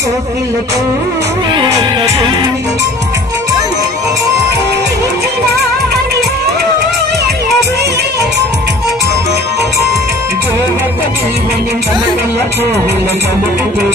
కోకిలకు జీవని కళ్ళ కోవిల కముకు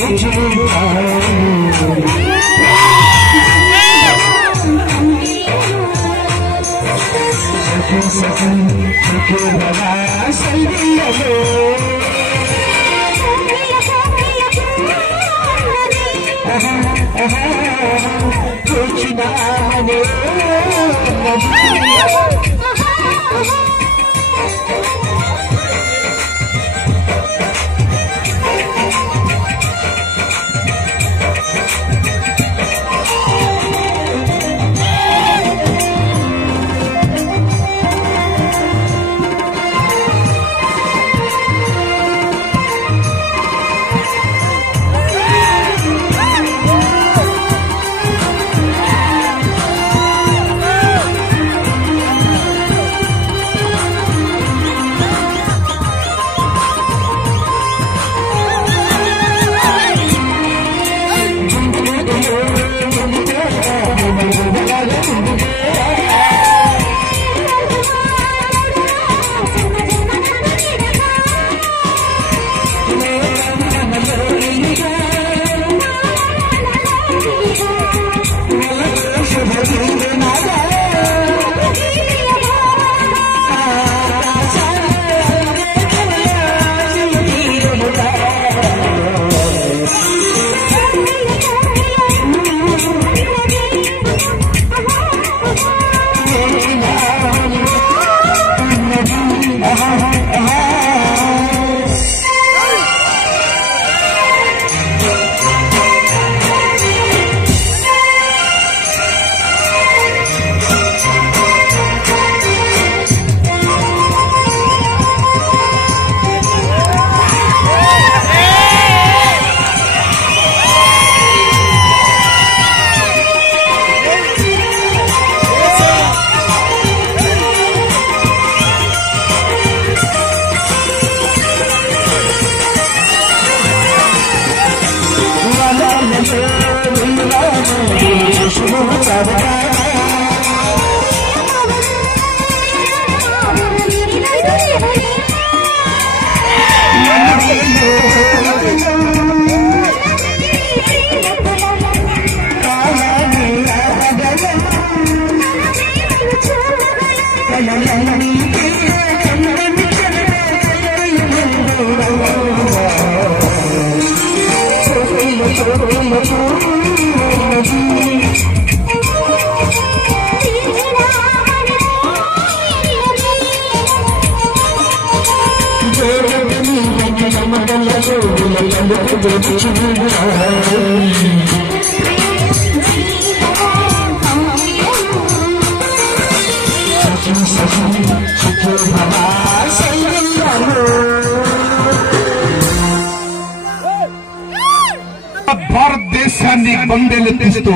భారతదేశాన్ని బందెలెత్తిస్తూ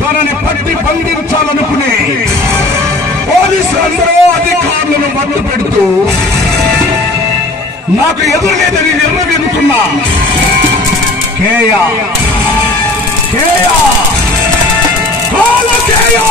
తనని పట్టి బంధించాలనుకునే పోలీసులందరూ అధికారులను మద్దతు పెడుతూ నాకు ఎదురులేదని నిర్ణయిస్తున్నా కేయా కేయా కేయా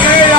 Hey!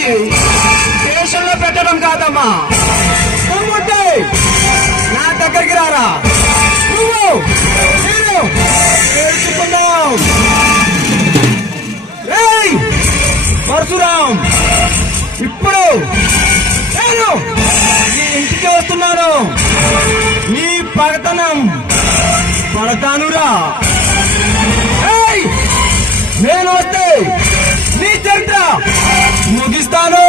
తీసుకొచ్చి స్టేషన్లో పెట్టడం కాదమ్మా. దమ్ముంటే నా దగ్గరికి రారా, నువ్వు నేను నేర్చుకుందాం. ఏయ్ పరశురాం, ఇప్పుడు నేను నీ ఇంటికి వస్తున్నాను. నీ పగతనం పడతానురా. ఏయ్ నేను వస్తే నీ చరిత్ర ముగిస్తాను.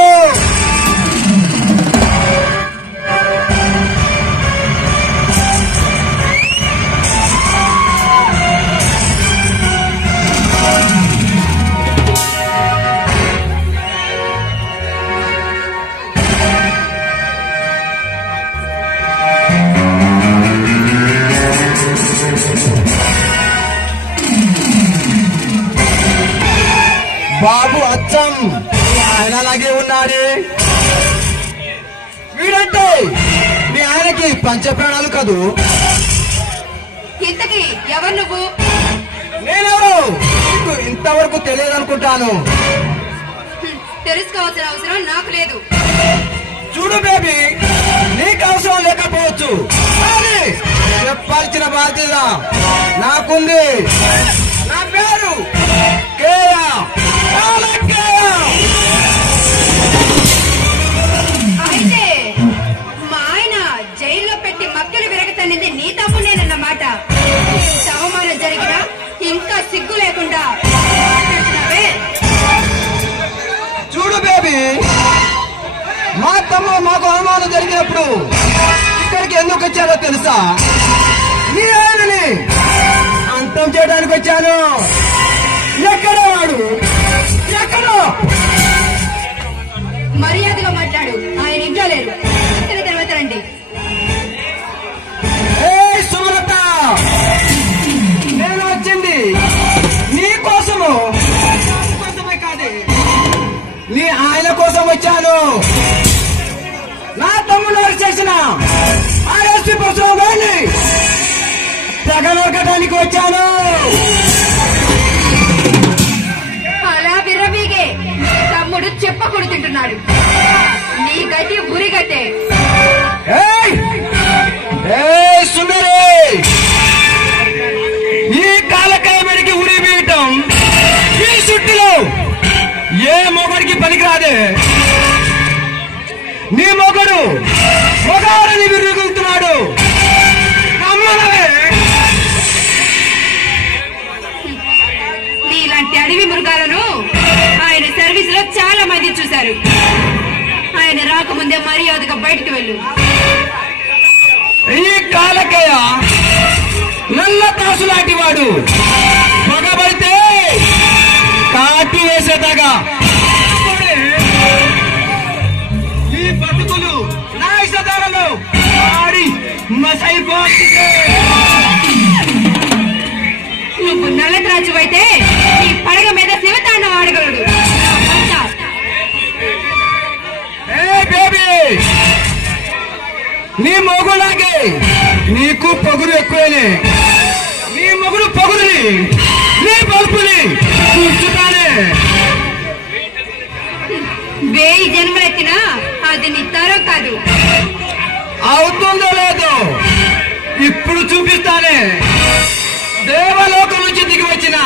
బాబు అచ్చం ఆయన అలాగే ఉన్నాడే. వీడంటే మీ ఆయనకి పంచప్రాణాలు కదూ. ఇంతకీ ఎవరు నువ్వు? నేనెవరు నీకు ఇంతవరకు తెలియదనుకుంటాను. తెలుసుకోవాల్సిన అవసరం నాకు లేదు. చూడు బేబీ, నీకు అవసరం లేకపోవచ్చు, కానీ చెప్పాల్సిన బాధ్యత నాకుంది. నా పేరు కేయా. అయితే మా ఆయన జైల్లో పెట్టి మక్కలు విరగతనింది నీ తమ్ముడేనన్నమాట. ఇంత అవమానం జరిగినా ఇంకా సిగ్గు లేకుండా మాట్లాడుతున్నావే. చూడు బేబీ, మా తమ్ముడు మాకు అవమానం జరిగినప్పుడు ఇక్కడికి ఎందుకు వచ్చారో తెలుసా? నీ ఆయనని అంతం చేయడానికి వచ్చాను. ఎక్కడో వాడు, ఎక్కడో. మర్యాదగా మాట్లాడు. ఆయన ఇంట్లో లేరు. ఇతర తర్వాత రండి. సుమలత, నేను వచ్చింది నీ కోసము కోసమే కాదు, నీ ఆయన కోసం వచ్చాను. నా తమ్ముడు చేసిన ఆర్ఎస్పీ పశువు గారిని తెగనొక్కడానికి వచ్చాను. అలా విర్రవీగే తమ్ముడు చెప్పకూడదు తింటున్నాడు. నీ గతి ఉరిగతే. సుందరి, ఈ కాలకాయమడికి ఉరి వేయటం ఈ చుట్టులో ఏ మొగడికి పనికిరాదే. నీ మొగడు మొగాడని విరుగుతున్నాడు. నీలాంటి అడవి మృగాలను ఆయన సర్వీస్ లో చాలా మంది చూశారు. ఆయన రాకముందే మర్యాదగా బయటకు వెళ్ళు. ఈ కాలకయ్య నల్ల తాసు లాంటి వాడు. పగబడితే కాటు వేసేదాగా ఈ బతుకులు నా ఇష్టదారులు ఆడి మసైపోతుంది. నువ్వు నల్లత్రాజువైతే నీ పడగ మీద శివతాండం ఆడగలడు. నీ మొగులాగే నీకు పొగురు ఎక్కువనే. నీ మొగుడు పొగురుని, నీ బల్పుని చూస్తానే. 1000 జన్మలెత్తినా అది నీ తరం కాదు. అవుతుందో లేదో ఇప్పుడు చూపిస్తానే. దేవలోకం నుంచి దిగి వచ్చిన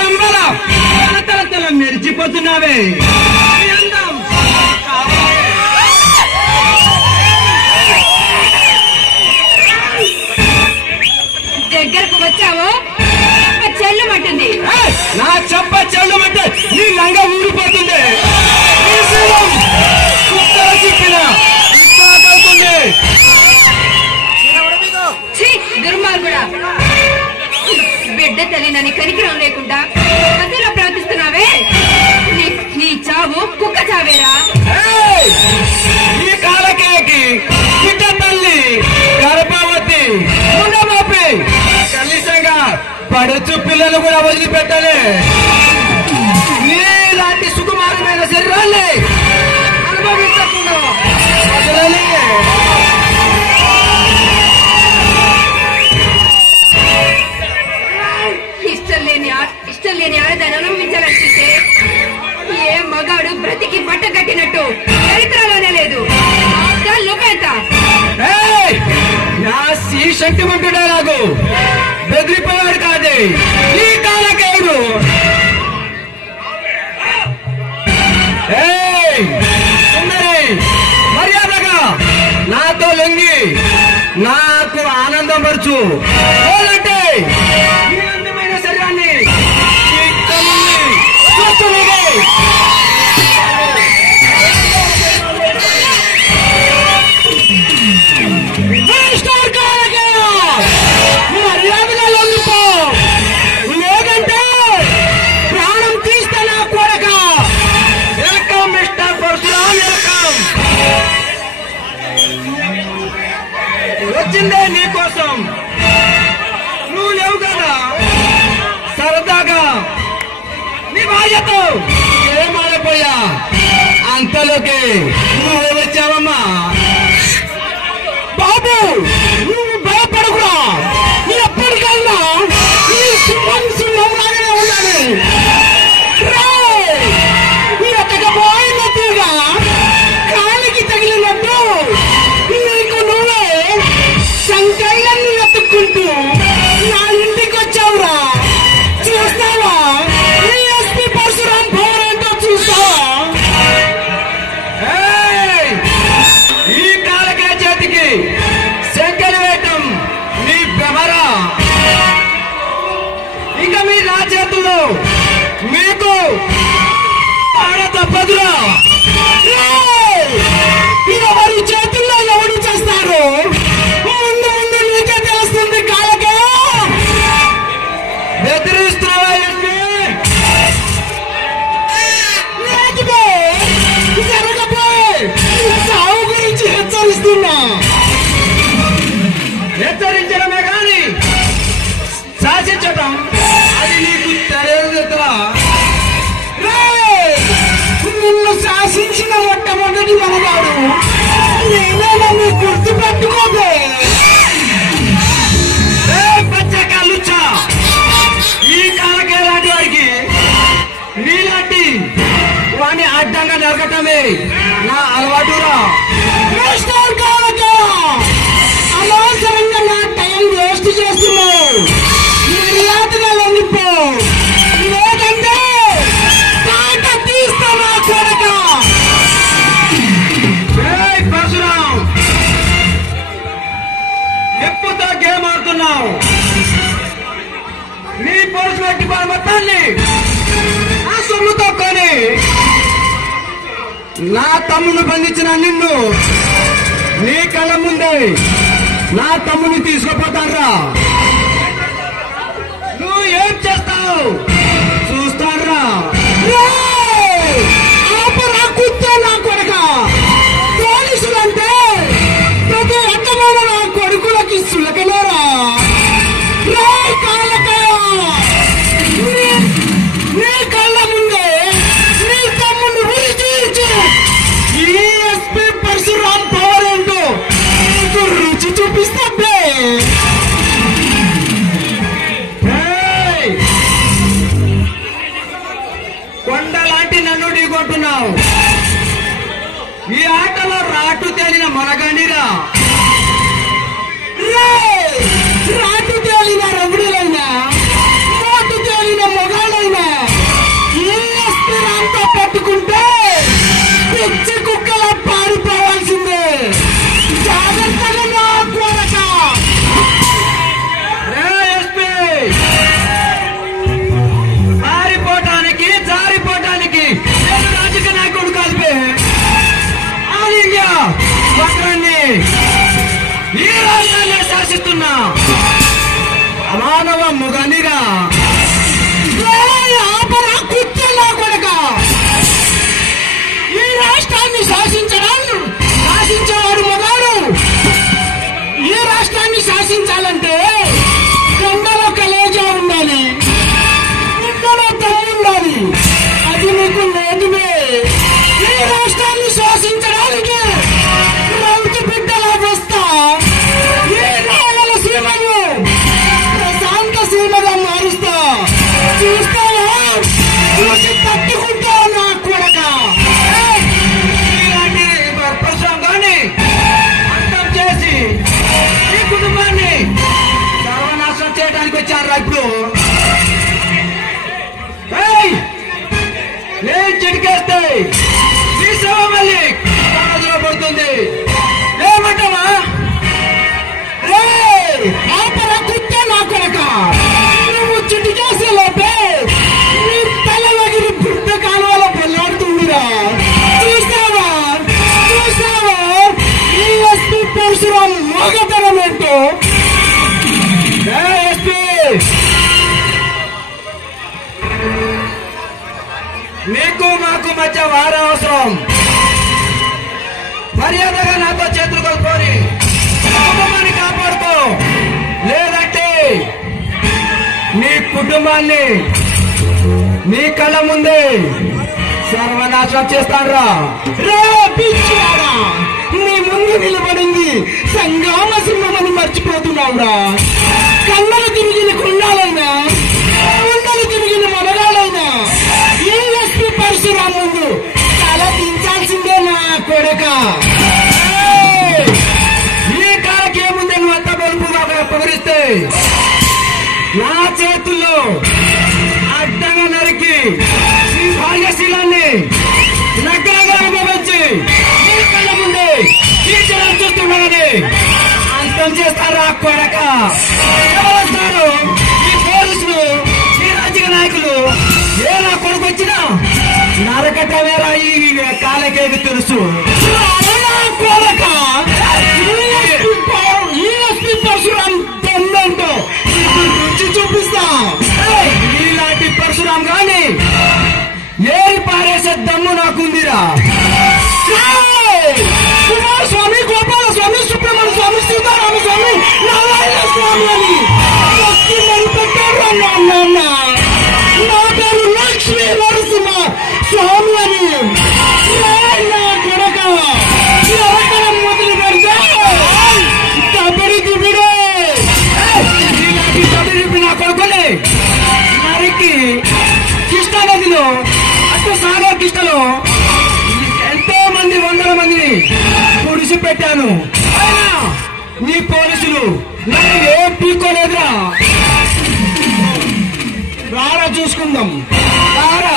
రంబల తలతల మెరిచిపోతున్నావే. దగ్గరకు వచ్చావో చెల్లమంటుంది. నా చెప్ప చెల్లమంటే నీ లంగా ఊడిపోతుంది. దుర్మార్గుడా, బిడ్డ తల్లినని కనికరం లేకుండా మధ్యలో ప్రవర్తిస్తున్నావే. నీ చావు కుక్క చావేరా. ఈ కాలకేకి బిడ్డ తల్లి గర్భవతి ఉండమోపి కనీసంగా పడుచు పిల్లలు కూడా వదిలిపెట్టలే. నీలాంటి సుకుమారమైన శరీరాన్ని అనుభవించకుండా వదలలే. ఇష్టం లేని ఆడదాన్ని అనుభవించాలనిపిస్తే ఏ మగాడు బ్రతికి బట్ట కట్టినట్టు చరిత్రలోనే లేదు. నువ్వెంత నా సీ సెంటిమెంట్ డైలాగు బెదిరిపోయాడు కాదు ఈ కాలకేవుడు. మర్యాదగా నాతో లొంగి నాకు ఆనందం పరచు. లేదంటే ఈ అందమైన శరీరాన్ని మర్యాదగా లొంగిపో, లేదంటే ప్రాణం తీస్తానా కొడక. Welcome mister Parashuram, welcome. వచ్చిందే నీకోసం, నువ్వు లేవు కదా సరదాగా నీ భార్యతో ఏమాడిపోయా. అంతలోకి నువ్వు వచ్చావమ్మా. బాబు నువ్వు భయపడకురా, ఎప్పటికైనా ఈ సింహం సింహంలాగానే ఉండాలి. ఎత్తకపోయిన తీగ కాలికి తగిలినట్టు నీకు నువ్వే సంకయ్యను ఎత్తుకుంటూ నా ఇంటికి వచ్చావురా. చూస్తావా ఈ ఎస్పీ పరశురామ్ పవర్ ఏంటో చూస్తావా? ఈ కాలకే చేతికి శంకరి వేయటం నీ బెమరా. ఇంకా మీ నా చేతుల్లో మీకు ఆడ తప్పదురా. ఎవరి చేతుల్లో ఎవరు చేస్తారు ముందు ముందు నీకే తెలుస్తుంది. కాలకే బెదిరిస్తున్నావా? సాగు గురించి హెచ్చరిస్తున్నా. హెచ్చరించడమే కానీ శాసించటం అది నీకు తెలియదురా. నిన్ను శాసించిన మొట్టమొదటి మనగాడు నేనేనని గుర్తు పెట్టుకోబే. పచ్చకాలుచ్చా ఈ కాలకే లాంటి వాడికి నీలాంటి వాడిని అడ్డంగా నరకటమే నా అలవాటురా. అనవసరంగా నా టైం వేస్ట్ చేస్తున్నావు. మర్యాదగా లొంగిపో, లేదంటే కాట తీస్తావా కొడక. పరశురామ్ ఎప్పుతో గేమ్ ఆడుతున్నావు. నీ పోలీసు వ్యక్తి మొత్తాన్ని ఆ సొమ్ముతో కొని నా తమ్ముని బంధించిన నిన్ను నీ కళ్ళ ముందే నా తమ్ముని తీసుకుపోతారా. నువ్వు ఏం చేస్తావు చూస్తారా. నా కొడుక పోలీసులంటే ప్రతి అడ్డమైన నా కొడుకులకి సులకలేరా. నీ కళ్ళ ముందే నీ తమ్ముని ఉరి తీర్చి ఈ ఎస్పీ పరశురామ్ పవర్ ఏంటో నీకు రుచి చూపిస్తా. కొండలాంటి నన్ను ఢీకొంటున్నావు. ఈ ఆటలో రాటు తేలిన మనగానిరా. రాటు తేలిన రౌడీలైనా రాటు తేలిన మొగాళ్ళైనా ఈ ఎస్పీ రామ్తో పట్టుకుంటే పిచ్చి కుక్కలా పారిపోవాల్సిందే. జాగ్రత్తగా నా కొడక. పారిపోవటానికి జారిపోవటానికి నేను రాజకీయ నాయకుడు కాల్పే ఆల్ ఇండియా పత్రాన్ని ఈ రాష్ట్రాన్ని శాసిస్తున్నా అమానవ మొగనిగా. ఈ రాష్ట్రాన్ని శాసించేవాడు మొగాడు. ఈ రాష్ట్రాన్ని శాసించాలంటే గంగలో కలేజా ఉండాలి, ఇందులో దమ్ము ఉండాలి. అది నీకు లేదుమే. ఈ రాష్ట్రాన్ని శాసించడానికి రైతు బిడ్డలా వస్తా. ఈ రాయల సీమను ప్రశాంత సీమగా నేను చిటికేస్తే ఈ శవం మళ్ళీ సమాధిలో పడుతుంది. ఏమంటావా? కుత్తే నా కొడక, నువ్వు చిటికేసే లోపే నీ తలలోకి బుద్ధ కాలువలో పెళ్ళాడుతుందిరా. చూసావా ఈ ఎస్పీ పరశురాం మోగతనం ఏంటో. ఎస్పీ, మీకు మాకు మధ్య వారం అవసరం. మర్యాదగా నాతో చేతులు కలుపుకొని కుటుంబాన్ని కాపాడుకో, లేదంటే నీ కుటుంబాన్ని నీ కళ్ళ ముందే సర్వనాశనం చేస్తానురా. నీ ముందు నిలబడింది సంగామ సింహమని మర్చిపోతున్నావురా. కళ్ళలు తిరిగిన కుండాలైనా కుండలు తిరిగిన మొదలాలైనా ఈ ఎస్పీ పరశురాం ముందు తల దించాల్సిందే నా కొడక. ఈ కాలకేముందే నువ్వు అంత బలుపుగా పొగరిస్తే నా చేతుల్లో అడ్డంగా నరికి ఈ భాగ్యశీలాన్ని నగ్గరగా అనుభవించి ఈ కళ్ళ ముందే ఈ జనం చూస్తుండగానే అంతం చేస్తారా కొడక. ఎవరు ఈ పోలీసులు, ఈ రాజకీయ నాయకులు ఏ నా కొడుకు వచ్చినా నరకటమేరా ఈ కాలకేది తెలుసు. కొడక ఈ ఎస్పీ పరశురాం దొంగంటో రుచి చూపిస్తా. ఇలాంటి పరశురాం గాని ఏరి పారేసే దమ్ము నాకుందిరా. కుమారస్వామి, గోపాల స్వామి, సుబ్రహ్మణ్య స్వామి, సీతారామ స్వామి, నారాయణ స్వామి అని పెట్టారు అన్న. నా పేరు లక్ష్మీ నరసింహ స్వామి అని. కొడక ఎవరికైనా మొదలు పెడితే కబడి దిబిడే ఇలాంటి కబడి నా కొడుకుని నరికి కృష్ణానదిలో అటు సాగర్ కృష్ణలో ఎంతో మంది వందల మందిని పొడిసి పెట్టాను. అయినా నీ పోలీసులు నన్ను ఏం పీక్కోలేదురా. రారా చూసుకుందాం, రారా.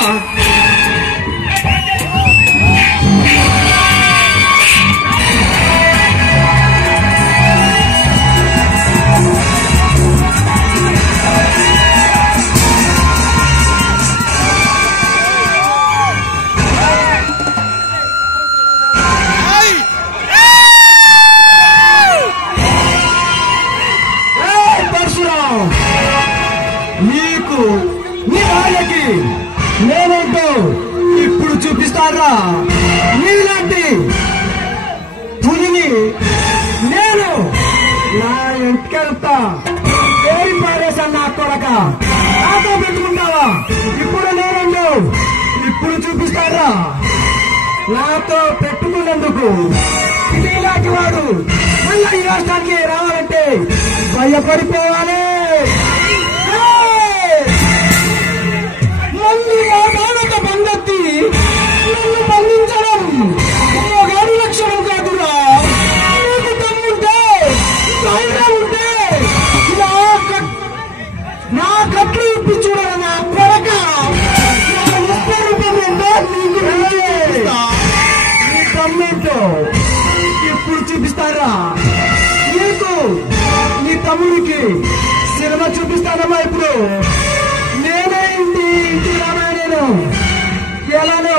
నీకు నీ వాళ్ళకి నేనేంటో ఇప్పుడు చూపిస్తారా. నీలాంటి పులిని నేను నా ఇంటికెళ్తా. ఏరి పారేశాను నా కొడక. నాతో పెట్టుకుంటావా? ఇప్పుడు నేనేంటో ఇప్పుడు చూపిస్తారా. నాతో పెట్టుకున్నందుకు నీలాంటి వాడు మళ్ళీ ఈ రాష్ట్రానికి రావాలంటే భయపడిపోవాలి. మళ్ళీ మా నాన్నతో బందెత్తి నన్ను బంధించడం గాడి లక్షణం కాదురా. నీకు దమ్ముంటే, ధైర్యం ఉంటే నా కట్లు ఇప్పి చూడాలి నా కొడక. నా 30 రూపాయలు ఏంటో నీ దమ్మేంటో ఇప్పుడు చూపిస్తారా. నీకు నీ తమ్ముడికి సినిమా చూపిస్తానమ్మా. ఇప్పుడు నేనే ఇంటి రానా, నేను ఎలానో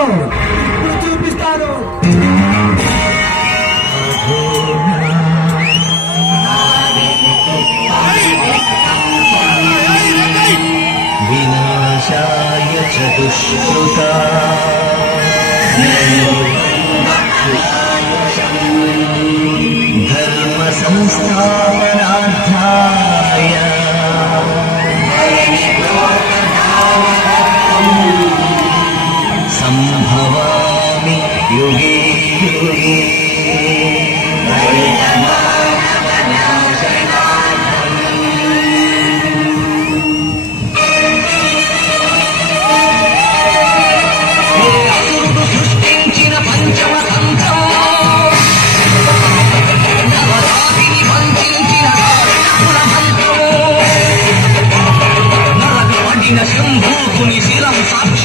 ఇప్పుడు చూపిస్తాను. వినాశాయ చతుష్కృతా ధర్మ సంస్థాపనార్థాయ సంభవామి యుగే యుగే. సృష్టించిన పంచమ తంత్రం నవరాతిని వంచించిన నరకపడిన శంభూకుని శిరం సాక్షి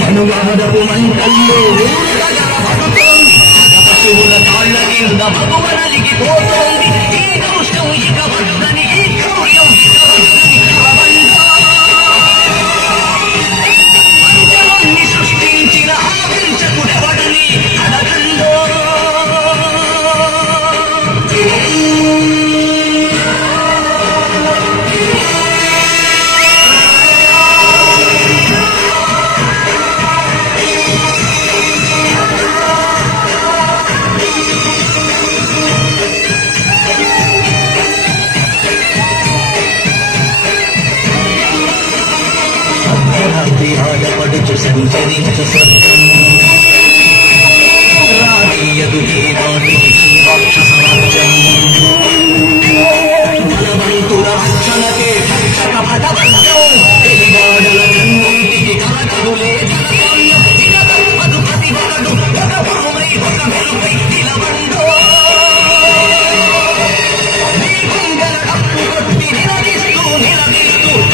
మనువాదపు మంటల్లో పశువుల కాళ్ళ కింద మగువనలిగిపోతోంది. ఈ దౌష్టం ఇక వద్దని, ఈ క్రౌర్యం ఇక వద్దని పంచమాన్ని సృష్టించిన ఆ వంచకుడెవడని అడగంలో. ఆడపడుచు సంచరించు స్వర్గం రానీయదు ఏ నాటికి రాక్షస రాజ్యం. బలవంతుల రక్షణకే రక్షక భటవద్యం. తెలివాడల కన్నీటికి కలగదులే జనసౌన్యం. తిరగదు ప్రతి ఒక్కడు ఒక భూమై ఒక వెలుపై నిలబండో. నీ గుండెల డప్పు కొట్టి నిలదీస్తూ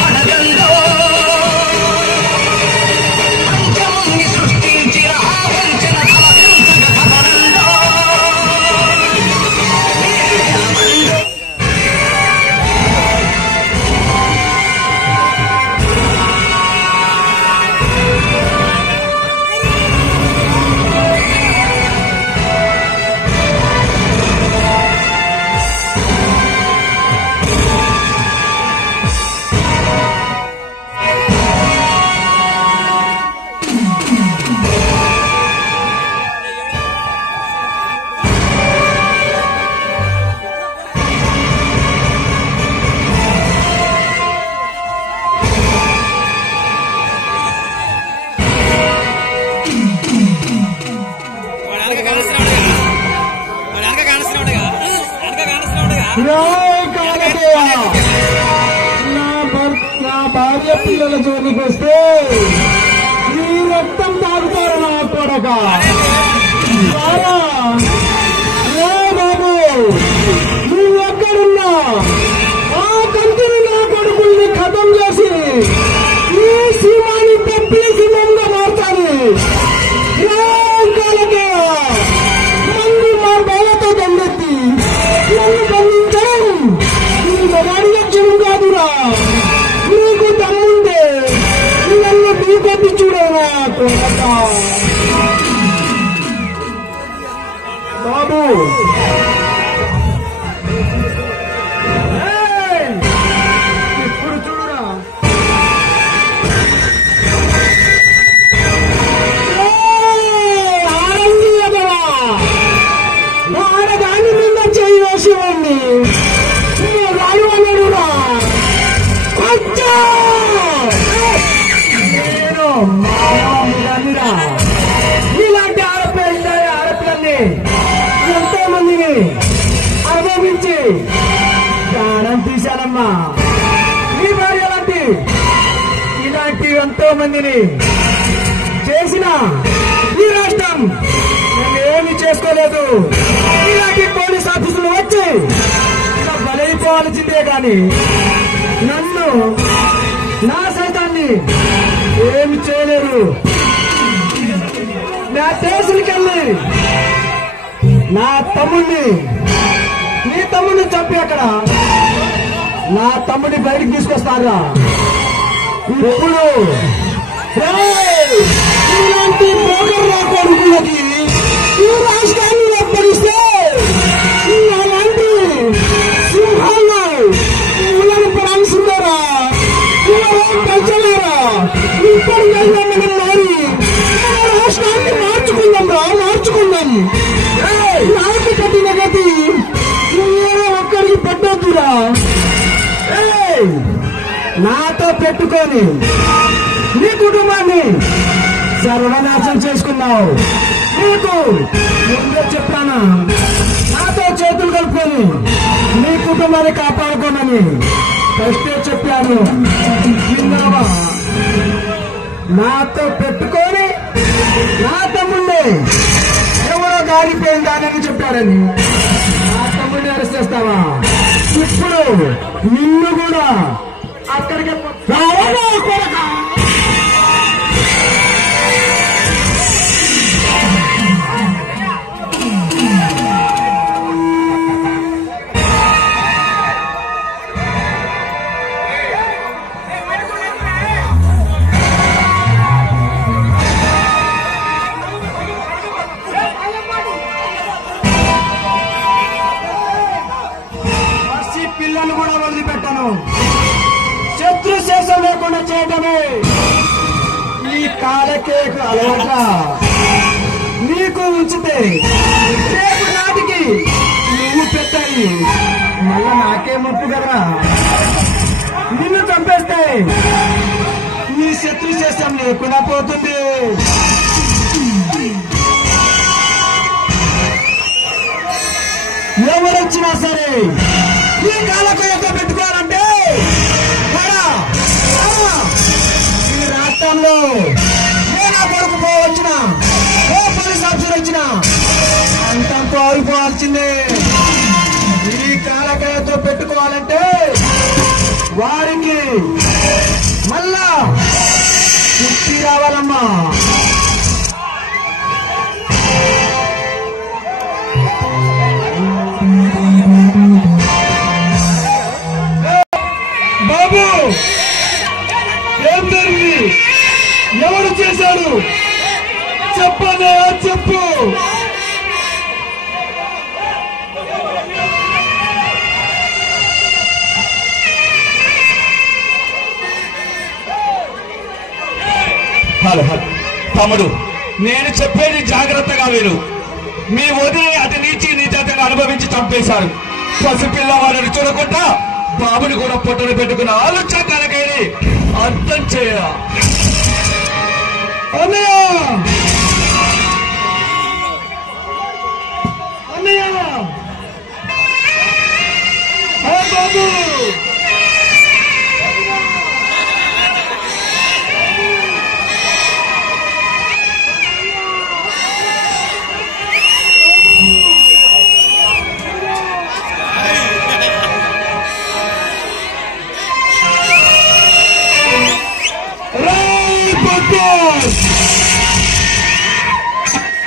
అడగండో. సృష్టించిన ఆ వంచన తల కథనంలో. నా భార్య పిల్లల జోలికి వస్తే నీ రక్తం తాగుతారు నా కొడక. బాబు నువ్వు ఎక్కడున్నా ఆ కంటిని నా కొడుకుల్ని ఖతం చేసి ఈ సీమాని తప్పి సింహంగా మార్చాలి. మంది మా బాలతో దండెత్తి నన్ను బంధించడం వాడి లక్ష్యం కాదురా. నీకు దమ్ముంటే నన్ను ఢీకొట్టి చూడరా బాబు. ఇప్పుడు చూడరా ఆనంది అదవా ఆడదాని మీద చేయి వేసేవాడిని రాను అన్నాడురా. నేను మామూలుగా ఇలాంటి ఆడపిల్లల్ని ఎంతో మందిని అనుభవించి ప్రాణం తీశానమ్మా. మీ భార్య ఇలాంటి ఎంతో మందిని చేసిన ఈ రాష్ట్రం ఏమి చేసుకోలేదు. ఇలాంటి పోలీస్ ఆఫీసులు వచ్చి ఇలా బలైపోవాల్సిందే కానీ నన్ను నా సైతాన్ని ఏమి చేయలేరు. నా దేశానికెళ్ళి నా తమ్ముడిని నీ తమ్ముడిని చంపి అక్కడ నా తమ్ముడిని బయటికి తీసుకొస్తారా. ఇప్పుడు ఇలాంటి పోగర్ నా కొడుకులకి ఈ రాష్ట్రాన్ని అప్పగిస్తే అలాంటి సింహాలు ఊళ్ళని పరాల్సిందారా. ప్రజలారా ఇప్పుడు మనం మారి మన రాష్ట్రాన్ని మార్చుకుందాం మార్చుకుందాం. నాకు కట్టిన గతి ఏదో ఒక్కరికి పెట్టొద్దురా. నాతో పెట్టుకొని నీ కుటుంబాన్ని సర్వనాశం చేసుకున్నావు. నీకు ముందే చెప్పానా నాతో చేతులు కలుపుకొని నీ కుటుంబాన్ని కాపాడుకోమని ఫస్టే చెప్పాను. విన్నావా నాతో పెట్టుకొని నా తమ్ముడే ఎవరో గారిపోయిందానని చెప్పారని నా తమ్ముడిని అరెస్ట్ చేస్తావా? ఇప్పుడు నిన్ను కూడా అక్కడికి పిల్లలు కూడా వదిలిపెట్టాను. శత్రు శేషం లేకుండా చేయటమే ఈ కాలకేకు అలవాట. నీకు ఉంచితే రేపు నాటికి నువ్వు పెట్టాయి మళ్ళా నాకే ముప్పు కదా. నిన్ను చంపేస్తే నీ శత్రు శేషం లేకుండా పోతుంది. ఎవరొచ్చినా సరే ఈ కాలకు ఎక్కువ పెట్టుకోవాలంటే ఈ రాష్ట్రంలో ఏ నా కొడుకు పోవచ్చునా ఏ పోలీస్ ఆఫీసర్ వచ్చినా అంతా కోరిపోవాల్సిందే. ఈ కాలకయ్యతో పెట్టుకోవాలంటే వారికి మళ్ళా శక్తి రావాలమ్మా. బాబు ఏం జరిగింది? ఎవరు చేశారు? చెప్పనే చెప్పు. హలో తమ్ముడు, నేను చెప్పేది జాగ్రత్తగా విను. మీ వదిలి అతి నీచి నీచంగా అనుభవించి చంపేశారు. పసిపిల్లవాడిని చూడకుండా బాబుని కూడా పొట్టను పెట్టుకున్న ఆలోచన కనుకని అర్థం చేయరా? అన్నయ్య అన్నయ్య బాబు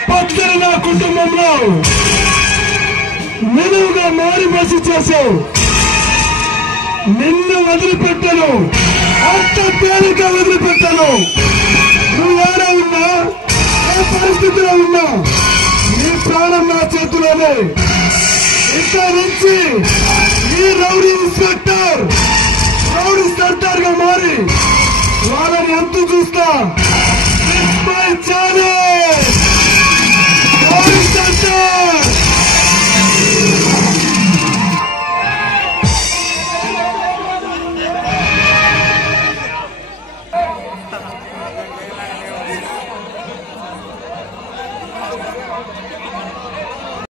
పక్కన నా కుటుంబంలో నిలువుగా మారి బసి చేశావు. నిన్ను వదిలిపెట్టను, అంత తేలిక వదిలిపెట్టను. నువ్వు ఏడా ఉన్నా, ఏ పరిస్థితిలో ఉన్నా, నీ ప్రాణం నా చేతిలోనే. ఇక్కడ నుంచి ఈ రౌడీ ఇన్స్పెక్టర్ రౌడీ సర్దార్ గా మారి వాళ్ళని ఎంత చూస్తా. My channel